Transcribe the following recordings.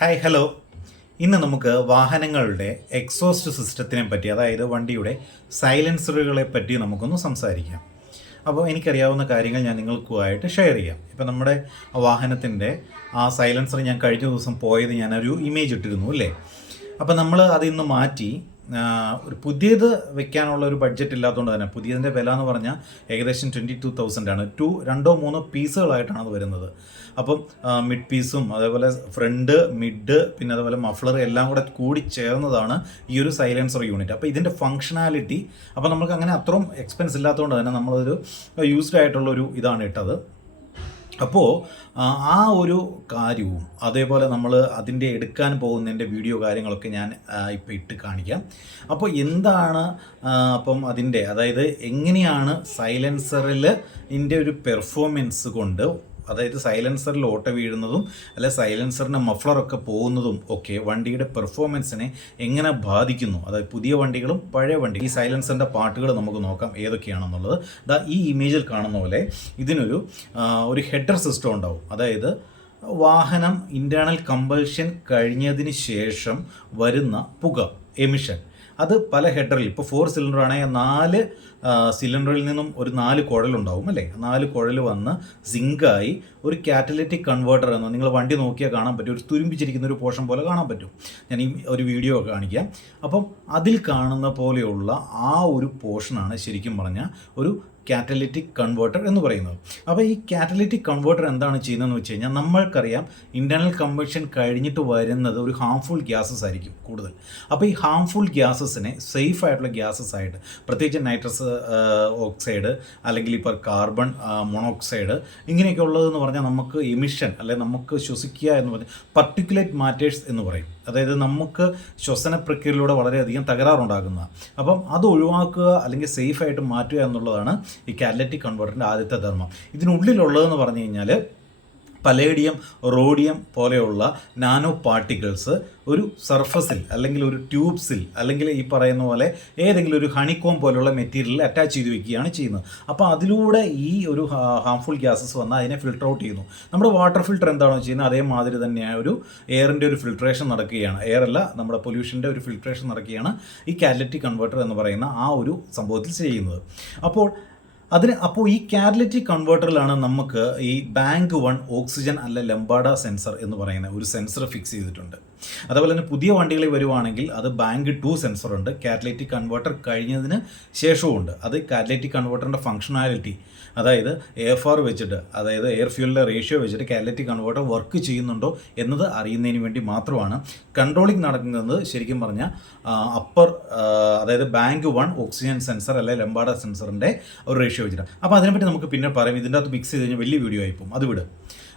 Hi hello ഇന്ന് നമുക്ക് വാഹനങ്ങളുടെ എക്സോസ്റ്റ് സിസ്റ്റത്തിനെ പറ്റി അതായത് വണ്ടിയുടെ സൈലൻസറുകളെ പറ്റി നമുക്കൊന്ന് സംസാരിക്കാം. അപ്പോൾ എനിക്കറിയാവുന്ന കാര്യങ്ങൾ ഞാൻ നിങ്ങൾക്കുമായിട്ട് ഷെയർ ചെയ്യാം. ഇപ്പം നമ്മുടെ വാഹനത്തിന്റെ ആ സൈലൻസർ ഞാൻ കഴിഞ്ഞ ദിവസം പോയത് ഞാനൊരു ഇമേജ് ഇട്ടിരുന്നു അല്ലേ? അപ്പോൾ നമ്മൾ അതിന്ന് മാറ്റി ആ, ഒരു പുതിയത് വെക്കാനുള്ള ഒരു ബഡ്ജറ്റ് ഇല്ലാത്തതുകൊണ്ട് തന്നെ പുതിയതിന്റെ വില എന്ന് പറഞ്ഞാൽ ഏകദേശം ട്വന്റി ടു തൗസൻഡ് ആണ്. ടു രണ്ടോ മൂന്നോ പീസുകളായിട്ടാണ് അത് വരുന്നത്. അപ്പം മിഡ് പീസും അതേപോലെ ഫ്രണ്ട് മിഡ് പിന്നെ അതേപോലെ മഫ്ലർ എല്ലാം കൂടെ കൂടി ചേർന്നതാണ് ഈ ഒരു സൈലൻസർ യൂണിറ്റ് അപ്പോൾ ഇതിന്റെ ഫങ്ഷണാലിറ്റി അപ്പോൾ നമുക്ക് അങ്ങനെ അത്രയും എക്സ്പെൻസ് ഇല്ലാത്തതുകൊണ്ട് തന്നെ നമ്മളൊരു യൂസ്ഡ് ആയിട്ടുള്ള ഒരു ഇതാണ് ഇട്ടത്. അപ്പോൾ ആ ഒരു കാര്യവും അതേപോലെ നമ്മൾ അതിന്റെ എടുക്കാൻ പോകുന്നതിന്റെ വീഡിയോ കാര്യങ്ങളൊക്കെ ഞാൻ ഇപ്പോൾ ഇട്ട് കാണിക്കാം. അപ്പോൾ എന്താണ് അപ്പം അതിന്റെ അതായത് എങ്ങനെയാണ് സൈലൻസറിൽ ഇതിന്റെ ഒരു പെർഫോമൻസ് കൊണ്ട് അതായത് സൈലൻസറിൽ ഓട്ട വീഴുന്നതും അല്ലെ സൈലൻസറിന്റെ മഫ്ലറൊക്കെ പോകുന്നതും ഒക്കെ വണ്ടിയുടെ പെർഫോമൻസിനെ എങ്ങനെ ബാധിക്കുന്നു? അതായത് പുതിയ വണ്ടികളും പഴയ വണ്ടി ഈ സൈലൻസറിന്റെ പാട്ടുകൾ നമുക്ക് നോക്കാം ഏതൊക്കെയാണെന്നുള്ളത്. ദാ ഈ ഇമേജിൽ കാണുന്ന പോലെ ഇതിനൊരു ഒരു ഹെഡർ സിസ്റ്റം ഉണ്ടാവും. അതായത് വാഹനം ഇന്റേർണൽ കമ്പൾഷൻ കഴിഞ്ഞതിന് ശേഷം വരുന്ന പുക എമിഷൻ അത് പല ഹെഡറിൽ ഇപ്പോൾ ഫോർ സിലിണ്ടർ ആണെങ്കിൽ നാല് സിലിണ്ടറിൽ നിന്നും ഒരു നാല് കുഴലുണ്ടാവും അല്ലേ? നാല് കുഴൽ വന്ന് സിങ്കായി ഒരു കാറ്റലറ്റിക് കൺവേർട്ടർ എന്ന് നിങ്ങൾ വണ്ടി നോക്കിയാൽ കാണാൻ പറ്റും. ഒരു തുരുമ്പിച്ചിരിക്കുന്ന ഒരു പോർഷൻ പോലെ കാണാൻ പറ്റും. ഞാൻ ഈ ഒരു വീഡിയോ ഒക്കെ കാണിക്കാം. അപ്പം അതിൽ കാണുന്ന പോലെയുള്ള ആ ഒരു പോർഷനാണ് ശരിക്കും പറഞ്ഞാൽ ഒരു കാറ്റലിറ്റിക് കൺവേർട്ടർ എന്ന് പറയുന്നത്. അപ്പോൾ ഈ കാറ്റലിറ്റിക് കൺവേർട്ടർ എന്താണ് ചെയ്യുന്നതെന്ന് വെച്ച് കഴിഞ്ഞാൽ നമ്മൾക്കറിയാം ഇന്റേർണൽ കമ്പഷൻ കഴിഞ്ഞിട്ട് വരുന്നത് ഒരു ഹാംഫുൾ ഗ്യാസസ് ആയിരിക്കും കൂടുതൽ. അപ്പോൾ ഈ ഹാംഫുൾ ഗ്യാസസിനെ സേഫ് ആയിട്ടുള്ള ഗ്യാസസ് ആയിട്ട് പ്രത്യേകിച്ച് നൈട്രസ് ഓക്സൈഡ് അല്ലെങ്കിൽ ഇപ്പോൾ കാർബൺ മോണോക്സൈഡ് ഇങ്ങനെയൊക്കെ ഉള്ളതെന്ന് പറഞ്ഞാൽ നമുക്ക് എമിഷൻ അല്ലെങ്കിൽ നമുക്ക് ശ്വസിക്കുക എന്ന് പറഞ്ഞാൽ പർട്ടിക്കുലേറ്റ് മാറ്റേഴ്സ് എന്ന് പറയും. അതായത് നമുക്ക് ശ്വസന പ്രക്രിയയിലൂടെ വളരെയധികം തകരാറുണ്ടാക്കുന്ന. അപ്പം അത് ഒഴിവാക്കുക അല്ലെങ്കിൽ സേഫായിട്ട് മാറ്റുക എന്നുള്ളതാണ് ഈ കാറ്റലറ്റിക് കൺവേർട്ടറിന്റെ ആദ്യത്തെ ധർമ്മം. ഇതിനുള്ളിലുള്ളതെന്ന് പറഞ്ഞു കഴിഞ്ഞാൽ പലേഡിയം റോഡിയം പോലെയുള്ള നാനോ പാർട്ടിക്കിൾസ് ഒരു സർഫസിൽ അല്ലെങ്കിൽ ഒരു ട്യൂബ്സിൽ അല്ലെങ്കിൽ ഈ പറയുന്ന പോലെ ഏതെങ്കിലും ഒരു ഹണിക്കോം പോലുള്ള മെറ്റീരിയലിൽ അറ്റാച്ച് ചെയ്ത് വെക്കുകയാണ് ചെയ്യുന്നത്. അപ്പോൾ അതിലൂടെ ഈ ഒരു ഹാംഫുൾ ഗ്യാസസ് വന്ന് അതിനെ ഫിൽട്ടർ ഔട്ട് ചെയ്യുന്നു. നമ്മുടെ വാട്ടർ ഫിൽട്ടർ എന്താണോ ചെയ്യുന്നത്? അതേമാതിരി തന്നെ ഒരു എയറിന്റെ ഒരു ഫിൽട്രേഷൻ നടക്കുകയാണ്. എയർ അല്ല നമ്മുടെ പൊല്യൂഷന്റെ ഒരു ഫിൽട്രേഷൻ നടക്കുകയാണ് ഈ കാറ്റലറ്റിക് കൺവേർട്ടർ എന്ന് പറയുന്ന ആ ഒരു സംഭവത്തിൽ ചെയ്യുന്നത്. അപ്പോൾ അതിന് അപ്പോൾ ഈ കാറ്റലറ്റിക് കൺവേർട്ടറിലാണ് നമുക്ക് ഈ ബാങ്ക് വൺ ഓക്സിജൻ അല്ല ലംബാഡ സെൻസർ എന്ന് പറയുന്ന ഒരു സെൻസർ ഫിക്സ് ചെയ്തിട്ടുണ്ട്. അതുപോലെ തന്നെ പുതിയ വണ്ടികളിൽ വരുവാണെങ്കിൽ അത് ബാങ്ക് ടു സെൻസർ ഉണ്ട്. കാറ്റലറ്റിക് കൺവേർട്ടർ കഴിഞ്ഞതിന് ശേഷവും ഉണ്ട് അത് കാറ്റലറ്റിക് കൺവേർട്ടറിന്റെ ഫങ്ഷണാലിറ്റി അതായത് എഫ് ആർ വെച്ചിട്ട് അതായത് എയർ ഫ്യൂലിന്റെ റേഷ്യോ വെച്ചിട്ട് കാറ്റലറ്റിക് കൺവേർട്ടർ വർക്ക് ചെയ്യുന്നുണ്ടോ എന്നത് അറിയുന്നതിന് വേണ്ടി മാത്രമാണ് കൺട്രോളിംഗ് നടക്കുന്നത് ശരിക്കും പറഞ്ഞാൽ അപ്പർ അതായത് ബാങ്ക് വൺ ഓക്സിജൻ സെൻസർ അല്ലെ ലംബാഡ സെൻസറിന്റെ ഒരു റേഷ്യോ വെച്ചിട്ട് അപ്പോൾ അതിനെപ്പറ്റി നമുക്ക് പിന്നെ പറയാം. ഇതിന്റെ അകത്ത് മിക്സ് ചെയ്ത് കഴിഞ്ഞാൽ വലിയ വീഡിയോ ആയിപ്പോവും അത് വിട്.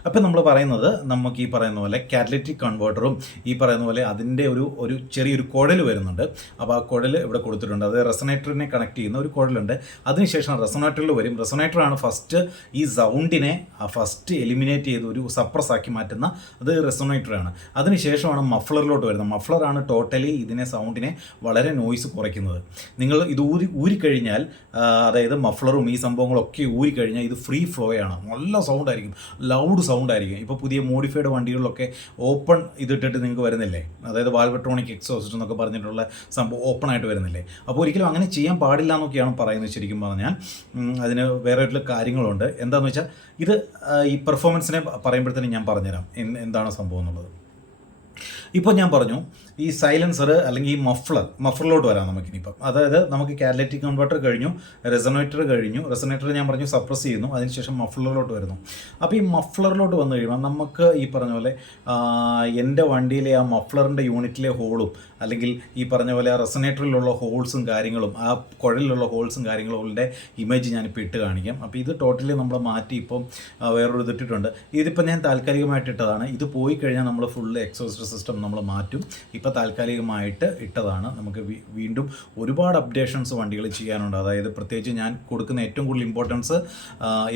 അപ്പം നമ്മൾ പറയുന്നത് നമുക്ക് ഈ പറയുന്ന പോലെ കാറ്റലറ്റിക് കൺവേർട്ടറും ഈ പറയുന്ന പോലെ അതിന്റെ ഒരു ഒരു ചെറിയൊരു കുഴൽ വരുന്നുണ്ട്. അപ്പോൾ ആ കുഴൽ ഇവിടെ കൊടുത്തിട്ടുണ്ട്. അത് റെസനേറ്ററിനെ കണക്ട് ചെയ്യുന്ന ഒരു കുഴലുണ്ട്. അതിനുശേഷം റെസനേറ്ററിൽ വരും. റെസനേറ്ററാണ് ഫസ്റ്റ് ഈ സൗണ്ടിനെ ഫസ്റ്റ് എലിമിനേറ്റ് ചെയ്ത് ഒരു സപ്രസ് ആക്കി മാറ്റുന്ന അത് റെസനേറ്ററാണ് അതിനുശേഷമാണ് മഫ്ലറിലോട്ട് വരുന്നത്. മഫ്ലറാണ് ടോട്ടലി ഇതിനെ സൗണ്ടിനെ വളരെ നോയ്സ് കുറയ്ക്കുന്നത്. നിങ്ങൾ ഇത് ഊരി ഊരിക്കഴിഞ്ഞാൽ അതായത് മഫ്ലറും ഈ സംഭവങ്ങളൊക്കെ ഊരിക്കഴിഞ്ഞാൽ ഇത് ഫ്രീ ഫ്ലോയാണ് നല്ല സൗണ്ടായിരിക്കും ലൗഡ് സൗണ്ട് ആയിരിക്കും. ഇപ്പോൾ പുതിയ മോഡിഫൈഡ് വണ്ടികളിലൊക്കെ ഓപ്പൺ ഇതിട്ടിട്ട് നിങ്ങൾക്ക് വരുന്നില്ലേ? അതായത് വാൽവട്രോണിക് എക്സോസിസ്റ്റ് എന്നൊക്കെ പറഞ്ഞിട്ടുള്ള സംഭവം ഓപ്പൺ ആയിട്ട് വരുന്നില്ലേ? അപ്പോൾ ഒരിക്കലും അങ്ങനെ ചെയ്യാൻ പാടില്ല എന്നൊക്കെയാണ് പറയുന്നത് ശരിക്കും പറഞ്ഞാൽ. അതിന് വേറെ ഒരു കാര്യങ്ങളുണ്ട്. എന്താണെന്ന് വെച്ചാൽ ഇത് ഈ പെർഫോമൻസിനെ പറയുമ്പോഴത്തേനും ഞാൻ പറഞ്ഞുതരാം. എന്താണ് സംഭവം എന്നുള്ളത്. ഇപ്പോൾ ഞാൻ പറഞ്ഞു ഈ സൈലൻസർ അല്ലെങ്കിൽ ഈ മഫ്ലർ മഫ്ലറിലോട്ട് വരാം നമുക്കിനിപ്പം അതായത് നമുക്ക് കാറ്റലറ്റിക് കൺവേർട്ടർ കഴിഞ്ഞു റെസനേറ്റർ കഴിഞ്ഞു. റെസനേറ്റർ ഞാൻ പറഞ്ഞു സപ്രസ് ചെയ്യുന്നു അതിനുശേഷം മഫ്ളറിലോട്ട് വരുന്നു. അപ്പോൾ ഈ മഫ്ളറിലോട്ട് വന്നു കഴിയുമ്പോൾ നമുക്ക് ഈ പറഞ്ഞ പോലെ എന്റെ വണ്ടിയിലെ ആ മഫ്ളറിന്റെ യൂണിറ്റിലെ ഹോളും അല്ലെങ്കിൽ ഈ പറഞ്ഞ പോലെ ആ റെസനേറ്ററിലുള്ള ഹോൾസും കാര്യങ്ങളും ആ കുഴലിലുള്ള ഹോൾസും കാര്യങ്ങളുടെ ഇമേജ് ഞാനിപ്പോൾ ഇട്ട് കാണിക്കാം. അപ്പോൾ ഇത് ടോട്ടലി നമ്മൾ മാറ്റി ഇപ്പം വേറൊരു ഇതിട്ടിട്ടുണ്ട് ഇതിപ്പോൾ ഞാൻ താൽക്കാലികമായിട്ട് ഇട്ടതാണ്. ഇത് പോയി കഴിഞ്ഞാൽ നമ്മൾ ഫുൾ എക്സോസ്റ്റ് സിസ്റ്റം നമ്മൾ മാറ്റും. ഇപ്പോൾ താൽക്കാലികമായിട്ട് ഇട്ടതാണ്. നമുക്ക് വീണ്ടും ഒരുപാട് അപ്ഡേഷൻസ് വണ്ടികൾ ചെയ്യാനുണ്ട്. അതായത് പ്രത്യേകിച്ച് ഞാൻ കൊടുക്കുന്ന ഏറ്റവും കൂടുതൽ ഇമ്പോർട്ടൻസ്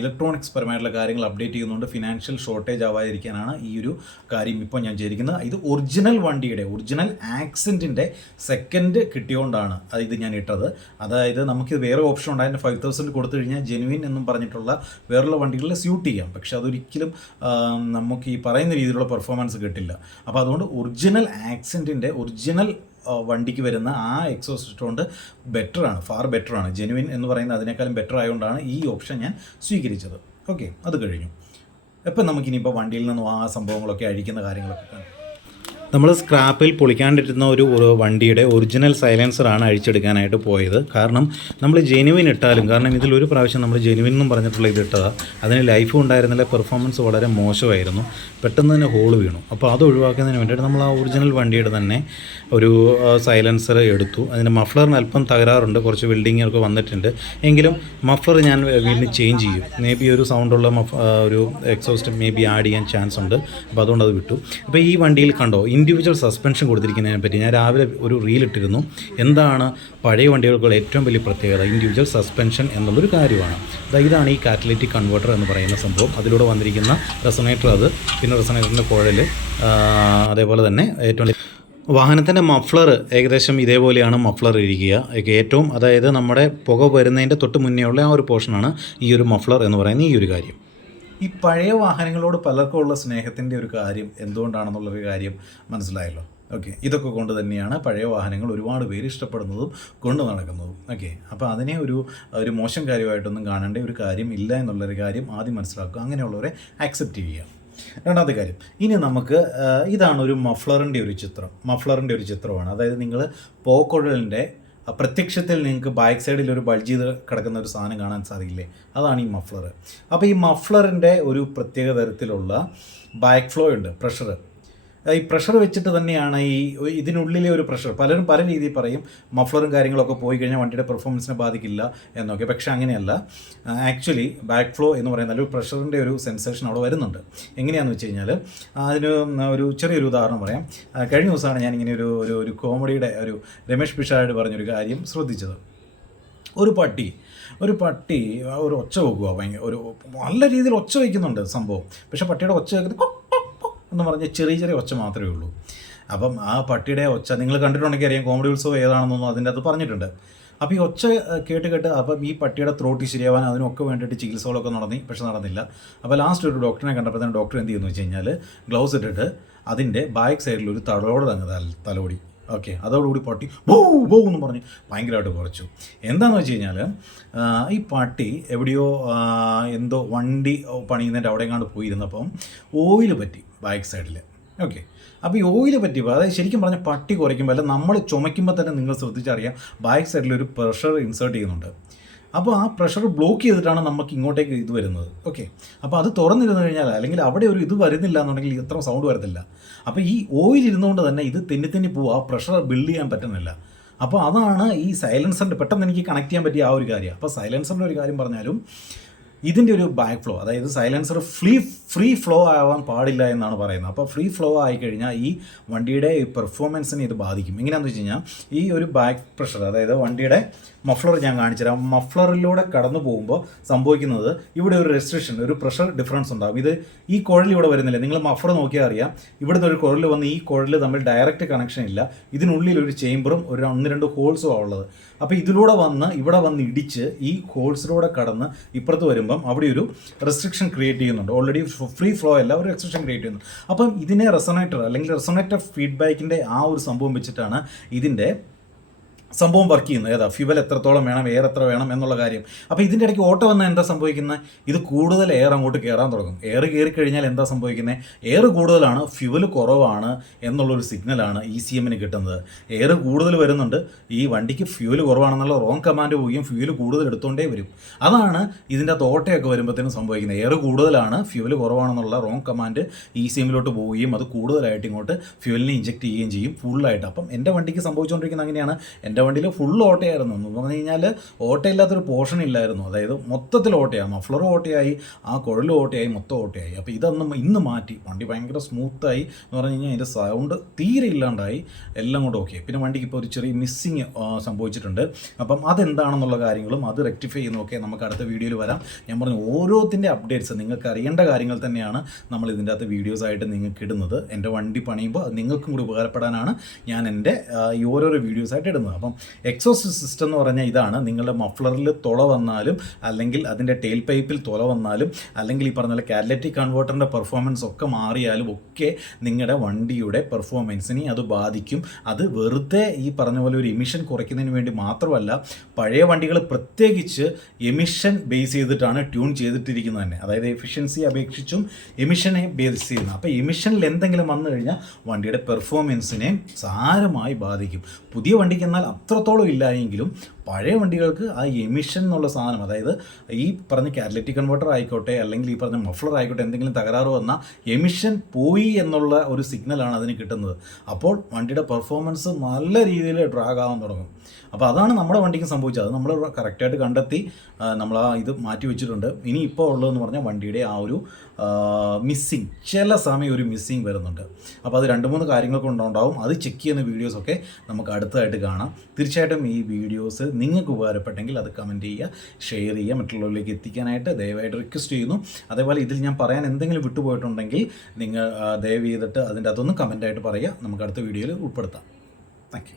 ഇലക്ട്രോണിക്സ് പരമായിട്ടുള്ള കാര്യങ്ങൾ അപ്ഡേറ്റ് ചെയ്യുന്നുണ്ട്. ഫിനാൻഷ്യൽ ഷോർട്ടേജ് ആവാതിരിക്കാനാണ് ഈ ഒരു കാര്യം ഇപ്പോൾ ഞാൻ ചെയ്തിരിക്കുന്നത്. ഇത് ഒറിജിനൽ വണ്ടിയുടെ ഒറിജിനൽ ആക്സിഡന്റിന്റെ സെക്കൻഡ് കിട്ടിയോണ്ടാണ് ഇത് ഞാൻ ഇട്ടത്. അതായത് നമുക്ക് വേറെ ഓപ്ഷൻ ഉണ്ടായിരുന്നു ഫൈവ് തൗസൻഡ് കൊടുത്തു കഴിഞ്ഞാൽ ജെനുവിൻ എന്നും പറഞ്ഞിട്ടുള്ള വേറുള്ള വണ്ടികളിൽ സ്യൂട്ട് ചെയ്യാം. പക്ഷെ അതൊരിക്കലും നമുക്ക് ഈ പറയുന്ന രീതിയിലുള്ള പെർഫോമൻസ് കിട്ടില്ല. അപ്പോൾ അതുകൊണ്ട് ഒറിജിനൽ ആക്സിഡന്റിന്റെ ഒറിജിനൽ വണ്ടിക്ക് വരുന്ന ആ എക്സോസിസ്റ്റ് കൊണ്ട് ബെറ്ററാണ് ഫാർ ബെറ്ററാണ്. ജെനുവിൻ എന്ന് പറയുന്ന അതിനേക്കാളും ബെറ്റർ ആയതുകൊണ്ടാണ് ഈ ഓപ്ഷൻ ഞാൻ സ്വീകരിച്ചത്. ഓക്കെ അത് കഴിഞ്ഞു. എപ്പം നമുക്കിനിയിപ്പോൾ വണ്ടിയിൽ നിന്നും ആ സംഭവങ്ങളൊക്കെ അഴിക്കുന്ന കാര്യങ്ങളൊക്കെ നമ്മൾ സ്ക്രാപ്പിൽ പൊളിക്കാണ്ടിരുന്ന ഒരു വണ്ടിയുടെ ഒറിജിനൽ സൈലൻസറാണ് അഴിച്ചെടുക്കാനായിട്ട് പോയത്. കാരണം നമ്മൾ ജെനുവിൻ ഇട്ടാലും കാരണം ഇതിലൊരു പ്രാവശ്യം നമ്മൾ ജെനുവിൻ എന്നും പറഞ്ഞിട്ടുള്ള ഇത് ഇട്ടതാണ് അതിന് ലൈഫ് ഉണ്ടായിരുന്നില്ല പെർഫോമൻസ് വളരെ മോശമായിരുന്നു. പെട്ടെന്ന് തന്നെ ഹോൾ വീണു. അപ്പോൾ അത് ഒഴിവാക്കുന്നതിന് വേണ്ടിയിട്ട് നമ്മൾ ആ ഒറിജിനൽ വണ്ടിയുടെ തന്നെ ഒരു സൈലൻസർ എടുത്തു. അതിന്റെ മഫ്ലറിന് അല്പം തകരാറുണ്ട് കുറച്ച് ബിൽഡിങ്ങൊക്കെ വന്നിട്ടുണ്ട്. എങ്കിലും മഫ്ലർ ഞാൻ വീണ്ടും ചേഞ്ച് ചെയ്യും. മേ ബി ഒരു സൗണ്ടുള്ള മഫ് ഒരു എക്സോസ്റ്റ് മേ ബി ആഡ് ചെയ്യാൻ ചാൻസ് ഉണ്ട്. അപ്പോൾ അതുകൊണ്ട് അത് വിട്ടു. അപ്പോൾ ഈ വണ്ടിയിൽ കണ്ടോ ഇൻഡിവിജ്വൽ സസ്പെൻഷൻ കൊടുത്തിരിക്കുന്നതിനെ പറ്റി ഞാൻ രാവിലെ ഒരു റീൽ ഇട്ടിരുന്നു. എന്താണ് പഴയ വണ്ടികൾക്കുള്ള ഏറ്റവും വലിയ പ്രത്യേകത? ഇൻഡിവിജ്വൽ സസ്പെൻഷൻ എന്നുള്ളൊരു കാര്യമാണ്. ദാ ഇതാണ് ഈ കാറ്റലറ്റിക് കൺവേർട്ടർ എന്ന് പറയുന്ന സംഭവം. അതിലൂടെ വന്നിരിക്കുന്ന റെസണേറ്റർ അത്. പിന്നെ റെസണേറ്ററിന്റെ കുഴൽ അതേപോലെ തന്നെ ഏറ്റവും വാഹനത്തിന്റെ മഫ്ലർ ഏകദേശം ഇതേപോലെയാണ് മഫ്ലർ ഇരിക്കുക. ഏറ്റവും അതായത് നമ്മുടെ പുക വരുന്നതിന്റെ തൊട്ട് മുന്നേ ഉള്ള ആ ഒരു പോർഷനാണ് ഈ ഒരു മഫ്ലർ എന്ന് പറയുന്ന ഈ ഒരു കാര്യം. ഈ പഴയ വാഹനങ്ങളോട് പലർക്കും ഉള്ള സ്നേഹത്തിന്റെ ഒരു കാര്യം എന്തുകൊണ്ടാണെന്നുള്ളൊരു കാര്യം മനസ്സിലായല്ലോ. ഓക്കെ. ഇതൊക്കെ കൊണ്ട് തന്നെയാണ് പഴയ വാഹനങ്ങൾ ഒരുപാട് പേര് ഇഷ്ടപ്പെടുന്നതും കൊണ്ടു നടക്കുന്നതും. ഓക്കെ. അപ്പോൾ അതിനെ ഒരു ഒരു മോശം കാര്യമായിട്ടൊന്നും കാണേണ്ട ഒരു കാര്യം ഇല്ല എന്നുള്ളൊരു കാര്യം ആദ്യം മനസ്സിലാക്കുക. അങ്ങനെയുള്ളവരെ ആക്സെപ്റ്റ് ചെയ്യുക. രണ്ടാമത്തെ കാര്യം. ഇനി നമുക്ക് ഇതാണ് ഒരു മഫ്ലറിന്റെ ഒരു ചിത്രം. മഫ്ലറിന്റെ ഒരു ചിത്രമാണ്. അതായത് നിങ്ങൾ പോക്കുഴലിന്റെ പ്രത്യക്ഷത്തിൽ നിങ്ങൾക്ക് ബാക്ക് സൈഡിൽ ഒരു ബൾജ് ചെയ്ത് കിടക്കുന്ന ഒരു സാധനം കാണാൻ സാധിക്കില്ലേ? അതാണ് ഈ മഫ്ലർ അപ്പോൾ ഈ മഫ്ലറിന്റെ ഒരു പ്രത്യേക തരത്തിലുള്ള ബാക്ക് ഫ്ലോ ഉണ്ട് പ്രഷർ ഈ പ്രഷർ വെച്ചിട്ട് തന്നെയാണ് ഈ ഇതിനുള്ളിലെ ഒരു പ്രഷർ പലരും പല രീതിയിൽ പറയും മഫ്ലറും കാര്യങ്ങളൊക്കെ പോയി കഴിഞ്ഞാൽ വണ്ടിയുടെ പെർഫോമൻസിനെ ബാധിക്കില്ല എന്നൊക്കെ. പക്ഷേ അങ്ങനെയല്ല. ആക്ച്വലി ബാക്ക് ഫ്ലോ എന്ന് പറയുന്ന ഒരു പ്രഷറിന്റെ ഒരു സെൻസേഷൻ അവിടെ വരുന്നുണ്ട്. എങ്ങനെയാണെന്ന് വെച്ച് കഴിഞ്ഞാൽ അതിന് ഒരു ചെറിയൊരു ഉദാഹരണം പറയാം. കഴിഞ്ഞ ദിവസമാണ് ഞാനിങ്ങനെ ഒരു ഒരു ഒരു കോമഡിയുടെ ഒരു രമേഷ് പിഷാരോട് പറഞ്ഞൊരു കാര്യം ശ്രദ്ധിച്ചത്. ഒരു പട്ടി ഒരു പട്ടി ഒരു ഒച്ച വെക്കുക ഭയങ്കര ഒരു നല്ല രീതിയിൽ ഒച്ച വയ്ക്കുന്നുണ്ട് സംഭവം. പക്ഷേ പട്ടിയുടെ ഒച്ച കൊ എന്ന് പറഞ്ഞ ചെറിയ ചെറിയ ഒച്ച മാത്രമേ ഉള്ളൂ. അപ്പം ആ പട്ടിയുടെ ഒച്ച നിങ്ങൾ കണ്ടിട്ടുണ്ടെങ്കിൽ അറിയാം കോമഡി ഉത്സവം ഏതാണെന്നൊന്നും അതിന്റെ അത് പറഞ്ഞിട്ടുണ്ട്. അപ്പോൾ ഈ ഒച്ച കേട്ട് കേട്ട് അപ്പം ഈ പട്ടിയുടെ ത്രോട്ടി ശരിയാവാൻ അതിനൊക്കെ വേണ്ടിയിട്ട് ചികിത്സകളൊക്കെ നടന്നി പക്ഷേ നടന്നില്ല. അപ്പോൾ ലാസ്റ്റ് ഒരു ഡോക്ടറിനെ കണ്ടപ്പോൾ തന്നെ ഡോക്ടർ എന്ത് ചെയ്യുന്നു വെച്ച് കഴിഞ്ഞാൽ ഗ്ലൗസ് ഇട്ടിട്ട് അതിന്റെ ബാക്ക് സൈഡിൽ ഒരു തടോട് തന്നെ തല- തലോടി ഓക്കെ അതോടുകൂടി പട്ടി ബോ ബോ എന്ന് പറഞ്ഞ് ഭയങ്കരമായിട്ട് കുറച്ചു. എന്താണെന്ന് വെച്ച് കഴിഞ്ഞാൽ ഈ പട്ടി എവിടെയോ എന്തോ വണ്ടി പണിയുന്നതിന്റെ അവിടെ എങ്ങാണ്ട് പോയിരുന്നപ്പം ഓയിൽ പറ്റി. ബാക്ക് സൈഡിൽ ഓക്കെ അപ്പോൾ ഈ ഓയിൽ പറ്റിയപ്പോൾ അതായത് ശരിക്കും പറഞ്ഞാൽ പട്ടി കുറയ്ക്കുമ്പോൾ അല്ല നമ്മൾ ചുമയ്ക്കുമ്പോൾ തന്നെ നിങ്ങൾ ശ്രദ്ധിച്ചറിയാം ബാക്ക് സൈഡിൽ ഒരു പ്രഷർ ഇൻസേർട്ട് ചെയ്യുന്നുണ്ട്. അപ്പോൾ ആ പ്രഷർ ബ്ലോക്ക് ചെയ്തിട്ടാണ് നമുക്ക് ഇങ്ങോട്ടേക്ക് ഇത് വരുന്നത്. ഓക്കെ അപ്പോൾ അത് തുറന്നിരുന്നു കഴിഞ്ഞാൽ അല്ലെങ്കിൽ അവിടെ ഒരു ഇത് വരുന്നില്ല എന്നുണ്ടെങ്കിൽ ഇത്ര സൗണ്ട് വരത്തില്ല. അപ്പോൾ ഈ ഓയിൽ ഇരുന്നുകൊണ്ട് തന്നെ ഇത് തെന്നി തെന്നി പോകും ആ പ്രഷർ ബിൽഡ് ചെയ്യാൻ പറ്റുന്നില്ല. അപ്പോൾ അതാണ് ഈ സൈലൻസറിന്റെ പെട്ടെന്ന് എനിക്ക് കണക്ട് ചെയ്യാൻ പറ്റിയ ആ ഒരു കാര്യം. അപ്പോൾ സൈലൻസറിന്റെ ഒരു കാര്യം പറഞ്ഞാലും ഇതിന്റെ ഒരു ബാക്ക് ഫ്ലോ അതായത് സൈലൻസർ ഫ്രീ ഫ്രീ ഫ്ലോ ആവാൻ പാടില്ല എന്നാണ് പറയുന്നത്. അപ്പോൾ ഫ്രീ ഫ്ലോ ആയി കഴിഞ്ഞാൽ ഈ വണ്ടിയുടെ പെർഫോമൻസിനെ ഇത് ബാധിക്കും. എങ്ങനെയാണെന്ന് വെച്ച് കഴിഞ്ഞാൽ ഈ ഒരു ബാക്ക് പ്രഷർ അതായത് വണ്ടിയുടെ മഫ്ലർ ഞാൻ കാണിച്ചുതരാം മഫ്ലറിലൂടെ കടന്നു പോകുമ്പോൾ സംഭവിക്കുന്നത് ഇവിടെ ഒരു റെസ്ട്രിക്ഷൻ ഒരു പ്രഷർ ഡിഫറൻസ് ഉണ്ടാകും. ഇത് ഈ കുഴൽ ഇവിടെ വരുന്നില്ല. നിങ്ങൾ മഫ്ലർ നോക്കിയാൽ അറിയാം. ഇവിടുന്ന് ഒരു കുഴൽ വന്ന് ഈ കുഴൽ തമ്മിൽ ഡയറക്റ്റ് കണക്ഷൻ ഇല്ല. ഇതിനുള്ളിൽ ഒരു ചേമ്പറും ഒരു ഒന്ന് രണ്ട് ഹോൾസും ഉള്ളത്. അപ്പോൾ ഇതിലൂടെ വന്ന് ഇവിടെ വന്ന് ഇടിച്ച് ഈ ഹോൾസിലൂടെ കടന്ന് ഇപ്പുറത്ത് വരുമ്പം അവിടെ ഒരു റെസ്ട്രിക്ഷൻ ക്രിയേറ്റ് ചെയ്യുന്നുണ്ട്. ഓൾറെഡി ഫ്രീ ഫ്ലോ അല്ല ഒരു റെസ്ട്രിക്ഷൻ ക്രിയേറ്റ് ചെയ്യുന്നു. അപ്പം ഇതിനെ റെസണേറ്റർ അല്ലെങ്കിൽ റെസണേറ്റർ ഫീഡ്ബാക്കിന്റെ ആ ഒരു സംഭവം വെച്ചിട്ടാണ് ഇതിന്റെ സംഭവം വർക്ക് ചെയ്യുന്നത് ഏതാ? ഫ്യുവൽ എത്രത്തോളം വേണം എയർ എത്ര വേണം എന്നുള്ള കാര്യം. അപ്പോൾ ഇതിന്റെ ഇടയ്ക്ക് ഓട്ടോ വന്നാൽ എന്താ സംഭവിക്കുന്നത് ഇത് കൂടുതൽ എയർ അങ്ങോട്ട് കയറാൻ തുടങ്ങും. എയർ കയറി കഴിഞ്ഞാൽ എന്താ സംഭവിക്കുന്നത് എയർ കൂടുതലാണ് ഫ്യുവൽ കുറവാണ് എന്നുള്ളൊരു സിഗ്നലാണ് ഇ സി എമ്മിന് കിട്ടുന്നത്. എയർ കൂടുതൽ വരുന്നുണ്ട്. ഈ വണ്ടിക്ക് ഫ്യൂവൽ കുറവാണെന്നുള്ള റോങ് കമാൻഡ് പോവുകയും ഫ്യൂവൽ കൂടുതൽ എടുത്തുകൊണ്ടേ വരും. അതാണ് ഇതിന്റെ തോട്ടയൊക്കെ വരുമ്പോഴത്തേനും സംഭവിക്കുന്നത് എയർ കൂടുതലാണ് ഫ്യൂവൽ കുറവാണെന്നുള്ള റോങ് കമാൻഡ് ഇ സി എമ്മിലോട്ട് പോവുകയും അത് കൂടുതലായിട്ട് ഇങ്ങോട്ട് ഫ്യൂവലിനെ ഇഞ്ചെക്ട് ചെയ്യുകയും ചെയ്യും ഫുള്ളായിട്ട് അപ്പം എന്റെ വണ്ടിക്ക് സംഭവിച്ചുകൊണ്ടിരിക്കുന്നത് അങ്ങനെയാണ്. എന്റെ വണ്ടിയിൽ ഫുൾ ഓട്ടയായിരുന്നു. എന്ന് പറഞ്ഞു കഴിഞ്ഞാൽ ഓട്ടയില്ലാത്തൊരു പോർഷൻ ഇല്ലായിരുന്നു. അതായത് മൊത്തത്തിൽ ഓട്ടയാണ് മഫ്ലർ ഓട്ടയായി. ആ കുഴൽ ഓട്ടയായി. മൊത്തം ഓട്ടയായി. അപ്പോൾ ഇതൊന്നും ഇന്ന് മാറ്റി. വണ്ടി ഭയങ്കര സ്മൂത്തായി എന്ന് പറഞ്ഞു കഴിഞ്ഞാൽ അതിന്റെ സൗണ്ട് തീരെ ഇല്ലാണ്ടായി. എല്ലാം കൂടെ ഓക്കെ പിന്നെ വണ്ടിക്ക് ഇപ്പോൾ ഒരു ചെറിയ മിസ്സിങ് സംഭവിച്ചിട്ടുണ്ട്. അപ്പം അതെന്താണെന്നുള്ള കാര്യങ്ങളും അത് റെക്ടിഫൈ ചെയ്യുന്നതൊക്കെ നമുക്ക് അടുത്ത വീഡിയോയിൽ വരാം. ഞാൻ പറഞ്ഞു ഓരോത്തിന്റെ അപ്ഡേറ്റ്സ് നിങ്ങൾക്ക് അറിയേണ്ട കാര്യങ്ങൾ തന്നെയാണ് നമ്മൾ ഇതിന്റെ അകത്ത് വീഡിയോസ് ആയിട്ട് നിങ്ങൾക്ക് ഇടുന്നത്. എന്റെ വണ്ടി പണിയുമ്പോൾ നിങ്ങൾക്കും കൂടി ഉപകാരപ്പെടാനാണ് ഞാൻ എന്റെ ഈ ഓരോരോ വീഡിയോസ് ആയിട്ട് ഇടുന്നത്. എക്സോസ്റ്റ് സിസ്റ്റം എന്ന് പറഞ്ഞാൽ ഇതാണ്. നിങ്ങളുടെ മഫ്ലറിൽ തുള വന്നാലും അല്ലെങ്കിൽ അതിന്റെ ടെയിൽ പൈപ്പിൽ തുള വന്നാലും അല്ലെങ്കിൽ ഈ പറഞ്ഞ കാറ്റലറ്റിക് കൺവേർട്ടറിന്റെ പെർഫോമൻസ് ഒക്കെ മാറിയാലും ഒക്കെ നിങ്ങളുടെ വണ്ടിയുടെ പെർഫോമൻസിനെ അത് ബാധിക്കും. അത് വെറുതെ ഈ പറഞ്ഞ പോലെ ഒരു എമിഷൻ കുറയ്ക്കുന്നതിന് വേണ്ടി മാത്രമല്ല പഴയ വണ്ടികൾ പ്രത്യേകിച്ച് എമിഷൻ ബേസ് ചെയ്തിട്ടാണ് ട്യൂൺ ചെയ്തിട്ടിരിക്കുന്നത് തന്നെ. അതായത് എഫിഷ്യൻസി അപേക്ഷിച്ചും എമിഷനെ ബേസ് ചെയ്യുന്നത്. അപ്പോൾ എമിഷനിൽ എന്തെങ്കിലും വന്നു കഴിഞ്ഞാൽ വണ്ടിയുടെ പെർഫോമൻസിനെ സാരമായി ബാധിക്കും. പുതിയ വണ്ടിക്ക് എന്നാൽ അത്രത്തോളം ഇല്ല എങ്കിലും പഴയ വണ്ടികൾക്ക് ആ എമിഷൻ എന്നുള്ള സാധനം അതായത് ഈ പറഞ്ഞ കാറ്റലറ്റിക് കൺവേർട്ടർ ആയിക്കോട്ടെ അല്ലെങ്കിൽ ഈ പറഞ്ഞ മഫ്ലർ ആയിക്കോട്ടെ എന്തെങ്കിലും തകരാറ് വന്നാൽ എമിഷൻ പോയി എന്നുള്ള ഒരു സിഗ്നലാണ് അതിന് കിട്ടുന്നത്. അപ്പോൾ വണ്ടിയുടെ പെർഫോമൻസ് നല്ല രീതിയിൽ ഡ്രാഗ് ആവാൻ തുടങ്ങും. അപ്പോൾ അതാണ് നമ്മുടെ വണ്ടിക്ക് സംഭവിച്ചത്. അത് നമ്മൾ കറക്റ്റായിട്ട് കണ്ടെത്തി നമ്മൾ ആ ഇത് മാറ്റി വെച്ചിട്ടുണ്ട്. ഇനി ഇപ്പോൾ ഉള്ളതെന്ന് പറഞ്ഞാൽ വണ്ടിയുടെ ആ ഒരു മിസ്സിങ് ചില സമയം ഒരു മിസ്സിങ് വരുന്നുണ്ട്. അപ്പോൾ അത് രണ്ട് മൂന്ന് കാര്യങ്ങൾ കൊണ്ടുണ്ടാവും. അത് ചെക്ക് ചെയ്യുന്ന വീഡിയോസൊക്കെ നമുക്ക് അടുത്തതായിട്ട് കാണാം. തീർച്ചയായിട്ടും ഈ വീഡിയോസ് നിങ്ങൾക്ക് ഉപകാരപ്പെട്ടെങ്കിൽ അത് കമന്റ് ചെയ്യുക ഷെയർ ചെയ്യുക മറ്റുള്ളവരിലേക്ക് എത്തിക്കാനായിട്ട് ദയവായിട്ട് റിക്വസ്റ്റ് ചെയ്യുന്നു. അതേപോലെ ഇതിൽ ഞാൻ പറയാൻ എന്തെങ്കിലും വിട്ടുപോയിട്ടുണ്ടെങ്കിൽ നിങ്ങൾ ദയവ് ചെയ്തിട്ട് അതിന്റെ അതൊന്ന് കമന്റായിട്ട് പറയുക. നമുക്ക് അടുത്ത വീഡിയോയിൽ ഉൾപ്പെടുത്താം. താങ്ക്